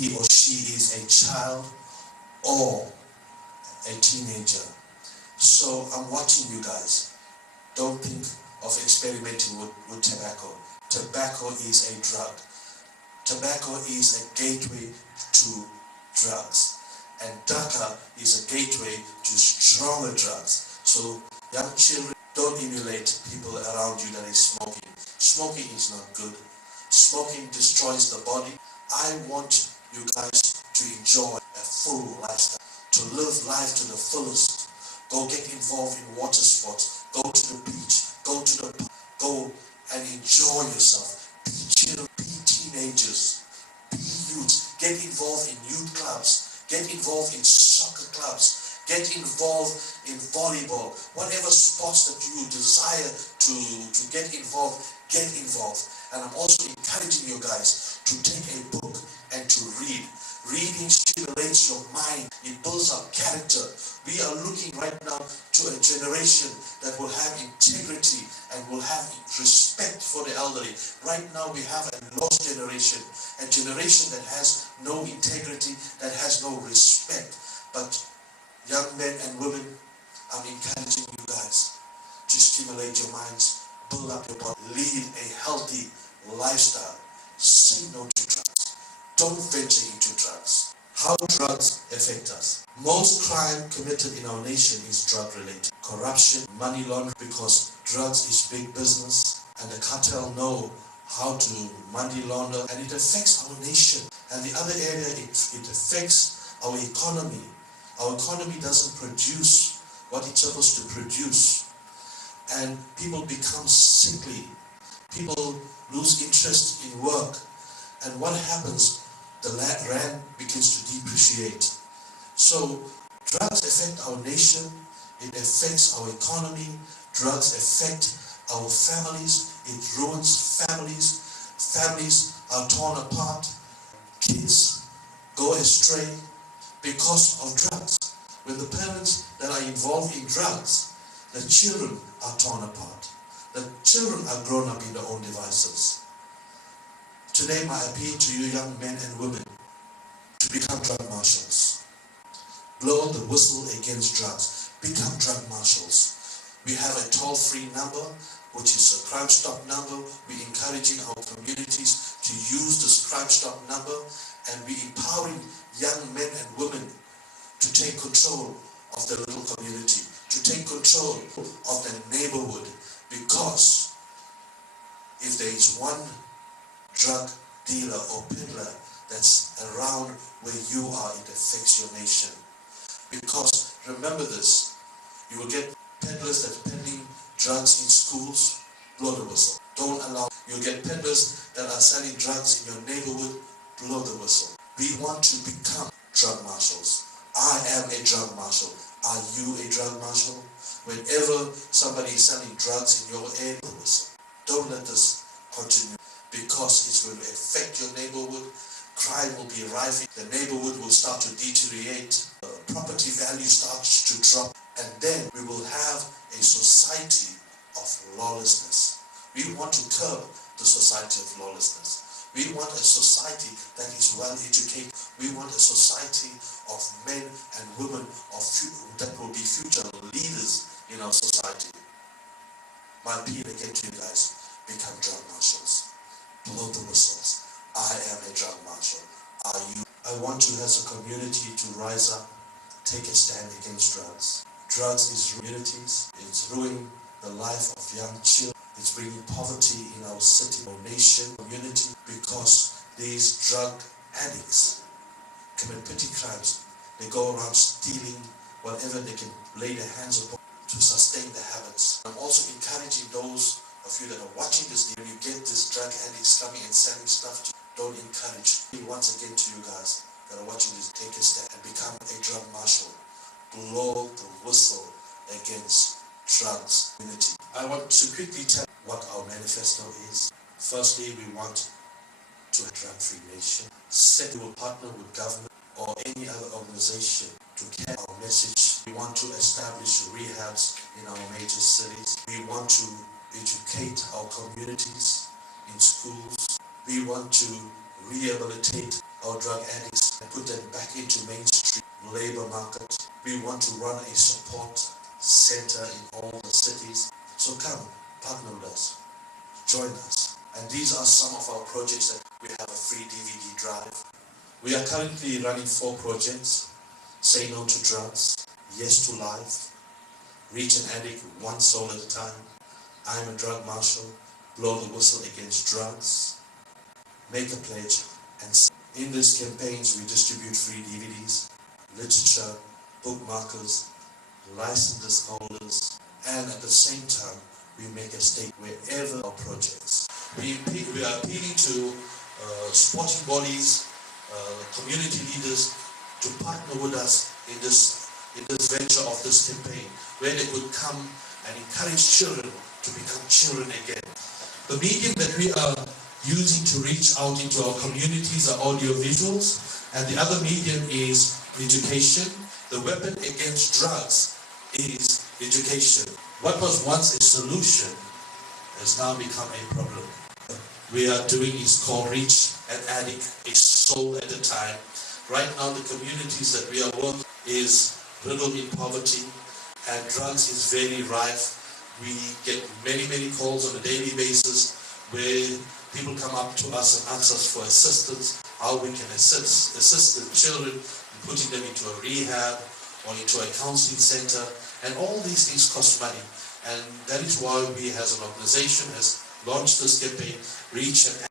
he or she is a child or a teenager. So I'm watching you guys. Don't think of experimenting with tobacco. Tobacco is a drug. Tobacco is a gateway to drugs. And DACA is a gateway to stronger drugs. So young children, don't emulate people around you that is smoking. Smoking is not good. Smoking destroys the body. I want you guys to enjoy a full lifestyle, to live life to the fullest. Go get involved in water sports. Go to the beach. Go to the park. Go and enjoy yourself. Be children. Be teenagers. Be youth. Get involved in youth clubs. Get involved in soccer clubs. Get involved in volleyball. Whatever sports that you desire to get involved, get involved. And I'm also encouraging you guys to take a book and to read. Reading stimulates your mind. It builds up character. We are looking right now to a generation that will have integrity and will have respect for the elderly. Right now we have a lost generation, a generation that has no integrity, that has no respect. But young men and women, I'm encouraging you guys to stimulate your minds, build up your body, lead a healthy lifestyle. Say no to drugs. Don't venture into drugs. How drugs affect us. Most crime committed in our nation is drug related. Corruption, money laundering, because drugs is big business and the cartel know how to money launder, and it affects our nation. And the other area, it affects our economy. Our economy doesn't produce what it's supposed to produce. And people become sickly. People lose interest in work. And what happens? The rand begins to depreciate. So drugs affect our nation. It affects our economy. Drugs affect our families. It ruins families. Families are torn apart. Kids go astray because of drugs. When the parents that are involved in drugs, the children are torn apart. The children are grown up in their own devices. Today, my appeal to you young men and women to become drug marshals. Blow the whistle against drugs. Become drug marshals. We have a toll-free number, which is a Crime Stop number. We're encouraging our communities to use this Crime Stop number, and we're empowering young men and women to take control of the little community, to take control of the neighborhood, because if there is one drug dealer or peddler that's around where you are, it affects your nation. Because remember this, you will get peddlers that are peddling drugs in schools, blow the whistle. Don't allow. You'll get peddlers that are selling drugs in your neighborhood, blow the whistle. We want to become drug marshals. I am a drug marshal. Are you a drug marshal? Whenever somebody is selling drugs in your area, blow the whistle. Don't let this continue, because it's going to affect your neighborhood. Crime will be rife. The neighborhood will start to deteriorate. Property value starts to drop. And then we will have a society of lawlessness. We want to curb the society of lawlessness. We want a society that is well educated. We want a society of men and women that will be future leaders in our society. My appeal again to you guys, become drug marshals. Blow the whistles. I am a drug marshal. Are you? I want you as a community to rise up, take a stand against drugs. Drugs is communities. It's ruining the life of young children. It's bringing poverty in our city, our nation, community, because these drug addicts commit petty crimes. They go around stealing whatever they can lay their hands upon to sustain their habits. I'm also encouraging those of you that are watching this, when you get these drug addicts coming and selling stuff to you, don't encourage. Once again to you guys that are watching this, take a step and become a drug marshal. Blow the whistle against drugs community. I want to quickly tell what our manifesto is. Firstly, we want to have a drug-free nation. Second, we will partner with government or any other organization to carry our message. We want to establish rehabs in our major cities. We want to educate our communities in schools. We want to rehabilitate our drug addicts and put them back into mainstream labor market. We want to run a support center in all the cities. So come, partner with us, join us. And these are some of our projects that we have a free DVD drive. We are currently running 4 projects: Say No to Drugs, Yes to Life, Reach an Addict One Soul at a Time, I'm a Drug Marshal, Blow the Whistle Against Drugs, Make a Pledge, and in these campaigns we distribute free DVDs, literature, bookmarkers, license disc holders, and at the same time we make a stake wherever our projects. We are appealing to sporting bodies, community leaders to partner with us in this venture of this campaign, where they could come and encourage children to become children again. The medium that we are using to reach out into our communities are audio visuals, and the other medium is education. The weapon against drugs is education. What was once a solution has now become a problem. We are doing is called Reach an Addict, a soul at a time. Right now the communities that we are working is riddled in poverty, and drugs is very rife. We get many calls on a daily basis where people come up to us and ask us for assistance, how we can assist the children in putting them into a rehab or into a counseling center, and all these things cost money. And that is why we as an organization has launched this campaign, Reach an